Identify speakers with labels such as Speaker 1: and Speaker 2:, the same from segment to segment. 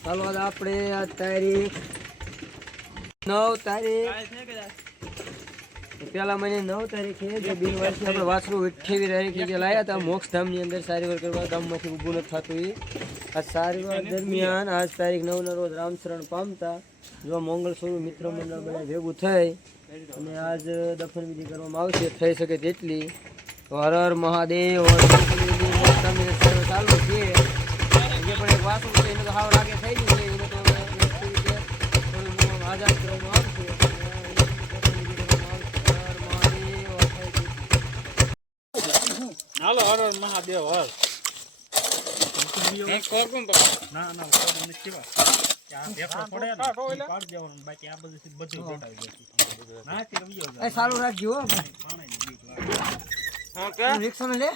Speaker 1: ચાલો આપણે આ તારીખ નવ તારીખ પેલા મહિને નવ તારીખે જે બિનવારસી આપણે વાસરું અઠ્યાવીસ તારીખે જે લાયા હતા મોક્ષધામની અંદર સારી વાર કરવા ગામમાંથી ઊભું નથી થતું એ આ સારી વાર દરમિયાન આજ તારીખ નવના રોજ રામશરણ પામતા. જો મંગળ સ્વરૂપ મિત્ર મંડળ બધા ભેગું થઈ અને આજ દફન વિધિ કરવામાં આવશે, થઈ શકે તેટલી. હર હર મહાદેવ ચાલુ છે. જે પણ એક વાસણું છે, એને તો હાવ લાગે થઈ ગયું છે, એને તો આઝાદ કરવામાં આવશે.
Speaker 2: હાલો હર હર મહાદેવ, હર. ના ના
Speaker 1: સારું રાખજો.
Speaker 2: પાણે
Speaker 1: લે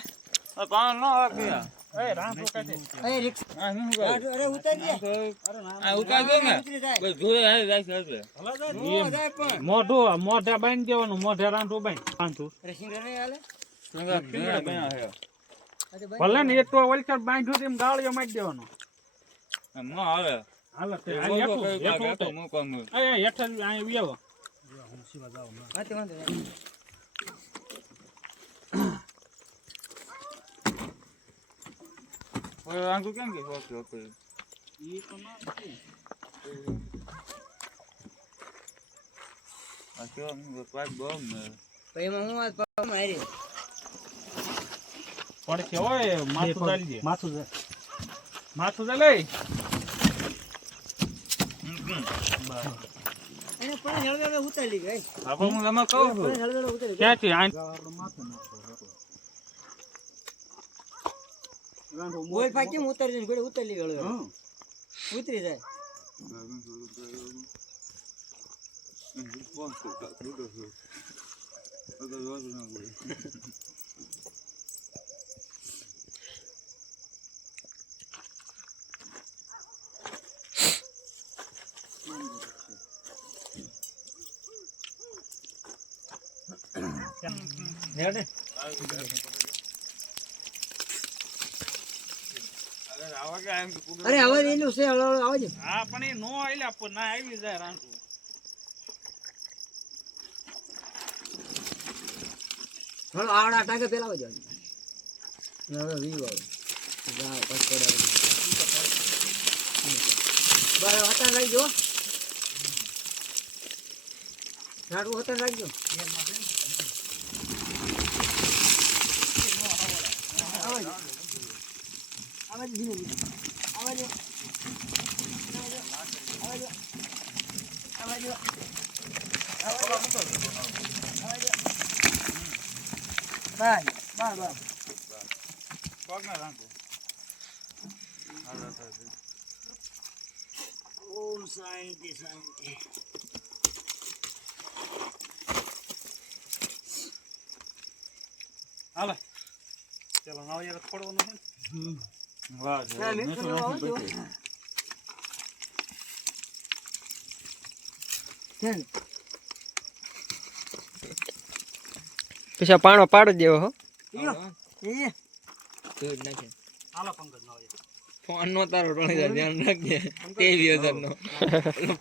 Speaker 1: રિક્ષા.
Speaker 2: ના
Speaker 1: જાય.
Speaker 2: મોઢું મોઢે બાંધી દેવાનું મોઢે રાંધું બાંધ. રાંધું ભલે ને એ તો વલસાડ બાંધ્યું તેમ ગાળીઓ મારી દેવાનો. હાલો તે આ હેઠું હેઠું ઉતર. એ એ હેઠળ અહીં ઉયાવો
Speaker 1: હા, તે વાંધો નહીં.
Speaker 2: ઈ તો ના
Speaker 1: તો એમાં હું આ પગ મારી.
Speaker 2: પડશે હોય માથું ચાલી દે માથું માથું ચાલે?
Speaker 1: ગઈ. પણ હળવે ઉતારી ગઈ.
Speaker 2: ક્યાંથી?
Speaker 1: પા કેમ ઉતારી દે ગોળે ઉતારી લે હળવે ઉતરી જાય.
Speaker 2: હેડે.
Speaker 1: અરે હવે એનું છે આવજો
Speaker 2: હા પણ એ નો આવી આપો ના આવી જાય રાંધું
Speaker 1: હળવે આવડા ટાકે પેલા આવજો. હવે વી વાળો. જા પછોડા બાર હતા રાખજો ઝાડવું હતા રાખજો. આવજો આવજો ધીમે ધીમે આવજો આવજો આવજો આવજો બાય બાય બાય
Speaker 2: પગ ના રાંધું
Speaker 1: ઓમ શાંતિ શાંતિ
Speaker 2: હાલો ચાલો નવ ખોડવાનું છે
Speaker 1: કેમ
Speaker 3: પછી પાણો પાડી દેવો હો. ફોન નો તારો ત્રણ હજાર ધ્યાન રાખજે. તેવી હજાર નો.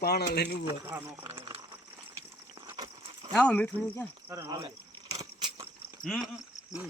Speaker 3: પાણો લઈને
Speaker 2: ઊભો.
Speaker 1: આવો મીઠું ક્યાં
Speaker 2: હમ હમ.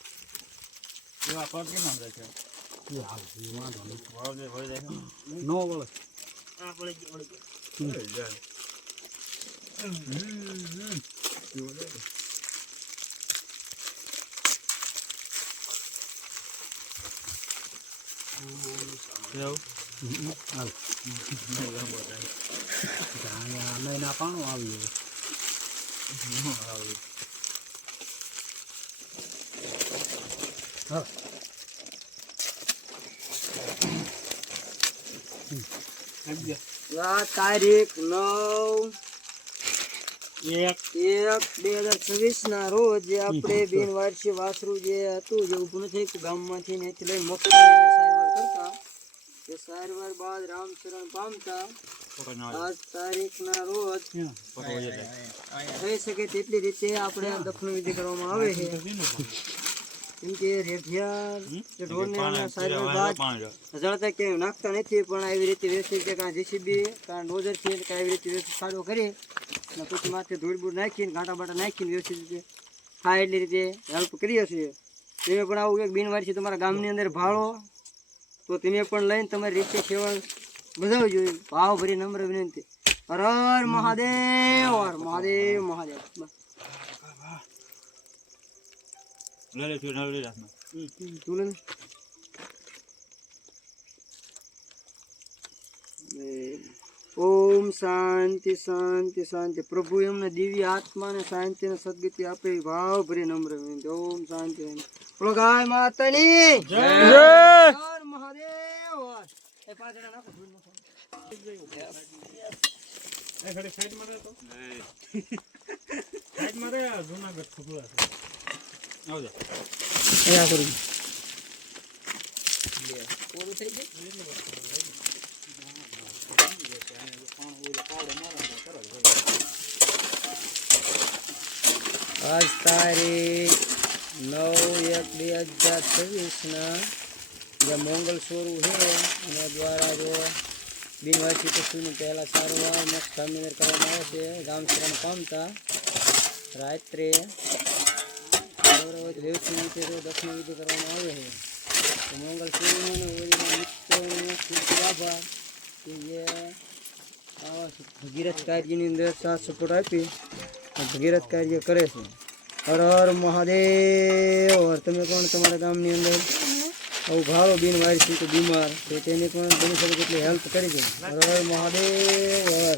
Speaker 2: થઈ
Speaker 1: ભરાજે, ભરાજે ને.
Speaker 2: હાલો જાય છે વળગે, વળી જાય. છે. નો વળે.
Speaker 1: હા, વળી ગયો.
Speaker 2: પાણું આવ્યું
Speaker 1: આ તારીખ નવ
Speaker 2: એક
Speaker 1: બે હજાર છવ્વીસ ના રોજ આપણે બિન વાર્ષિક વાસરું જે હતું જે ઊભું નથી ગામમાંથી ને લઈને મોકલી સારવાર કરતા તે સારવાર બાદ રામચરણ પામતા આજ તારીખ ના રોજ થઈ શકે તેટલી રીતે આપણે આ દફન વિધિ કરવામાં આવે છે. કેમ કે રેઢિયાર ઢોરને આના બાદ જળતા કે નાખતા નથી પણ આવી રીતે વ્યવસ્થિત કે કાં જેસીબી કાં ડોઝર છે કે આવી રીતે વ્યવસ્થિત ખાડો કરી. અને પછી માથે ધૂળ બૂળ નાખીને ઘાટા બાટા નાખીને વ્યવસ્થિત રીતે થાય એટલી રીતે હેલ્પ કરીએ છીએ તમે પણ આવું એક બિનવારસી તમારા ગામની અંદર ભાળો તો તમે પણ લઈને તમારી રીતે સેવા બજાવજો. ભાવ ભરી નમ્ર વિનંતી. હર હર મહાદેવ હર મહાદેવ મહાદેવ. બસ. હમ, તું લે ને. એ, ઓમ શાંતિ શાંતિ શાંતિ. પ્રભુ એમને દિવ્ય આત્માને શાંતિ ને સદગતિ આપે ભાવ ભરી નમ્ર વિનંતી. ઓમ શાંતિ. બોલો ગાય માતાની. હર મહાદેવ. એ પાછળ નાખો, ભૂલ નાખો.
Speaker 2: એ ઘડી સાઈડમાં રહે તો સાઈડમાં રહે આ જુનાગઢ ફૂગલા છે.
Speaker 1: આજ તારીખ નવ એક બે હજાર છવ્વીસના જે મોંગલ સ્વરૂપ છે, એના દ્વારા જો બિનવાસી પશુનું પહેલાં સારવાર મોક્ષ ધામની કરવામાં આવે છે, ગામ શ્રમ પામતા, રાત્રે ગૌરવ વ્યવસ્થિત રીતે જો દક્ષિણ વિધિ કરવામાં આવે છે તો મોંગલ સ્વરૂપનો અને ઓળીના મિત્રોનો ખૂબ ખૂબ આભાર કે જે આવા ભગીરથ કાર્યની અંદર સાથ સપોર્ટ આપી અને ભગીરથ કાર્ય કરે છે હર હર મહાદેવ હર તમે પણ તમારા ગામની અંદર આવું ભાળો બિનવારસી કે બીમાર તો તેની પણ બની શકે તેટલી હેલ્પ કરી છે હર હર મહાદેવ હર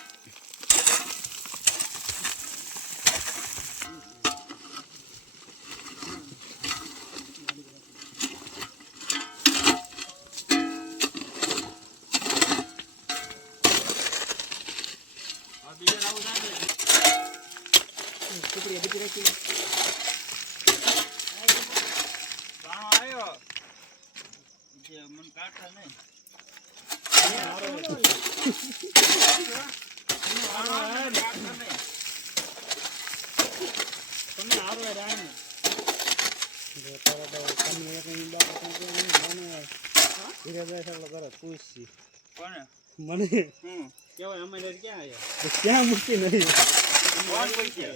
Speaker 2: મને ક્યાં મૂકી નહીં? બાપુ ક્યાં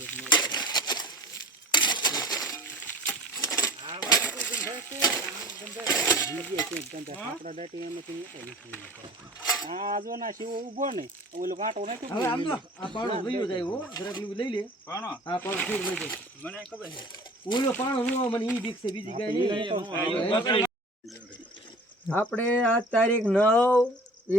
Speaker 1: જાય
Speaker 2: આ જો ના શિવો ઊભો ને ઓલો કાંટો નાખ્યો
Speaker 1: હવે આમ તો આ પાણો વયું જાય હો જરાક એવું લઈ લે.
Speaker 2: પાણો
Speaker 1: આ પાણો ફીર લઈ જાય.
Speaker 2: મને ખબર છે.
Speaker 1: ઓલો પાણો નો મને ઈ બીક છે બીજી કઈ નહીં. આપણે આજ તારીખ નવ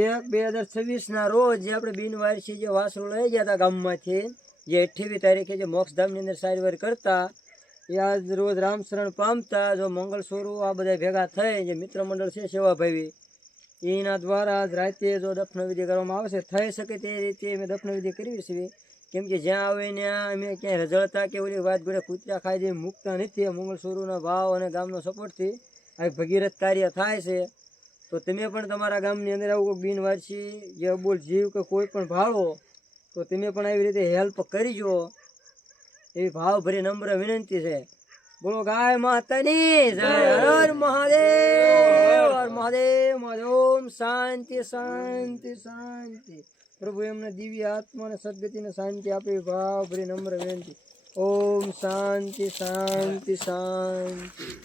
Speaker 1: એક બે હજાર છવ્વીસ ના રોજ જે આપણે બિનવારસી જે વાસરો લઈ ગયા હતા ગામમાંથી જે અઠ્યાવીસ તારીખે જે મોક્ષધામની અંદર સારવાર કરતા આજ રોજ રામશરણ પામતા, જો મંગળ સ્વરૂપ આ બધા ભેગા થઈ જે મિત્ર મંડળ છે સેવાભાવી એના દ્વારા આજ રાતે જો દફનવિધિ કરવામાં આવશે થઈ શકે તે રીતે અમે દફનવિધિ કરવી છીએ. કેમ કે જ્યાં આવે ત્યાં અમે ક્યાંય રજળતા કે ઓલી વાત ગોળે કૂતરા ખાઈ જઈ મૂકતા નથી. મંગળ સ્વરૂપના ભાવ અને ગામનો સપોર્ટથી આ ભગીરથ કાર્ય થાય છે. તો તમે પણ તમારા ગામની અંદર આવું કોઈ બિનવારસી, જે અબોલ જીવ કે કોઈ પણ ભાળો, તો તમે પણ આવી રીતે હેલ્પ કરીજો. એવી ભાવભરી નમ્ર વિનંતી છે. બોલો, ગાય માતાની જય. હર મહાદેવ હર મહાદેવ મહાદેવ. શાંતિ શાંતિ શાંતિ. પ્રભુ એમને દિવ્ય આત્માને સદગતિને શાંતિ આપે ભાવભરી નમ્ર વિનંતી. ઓમ શાંતિ શાંતિ શાંતિ.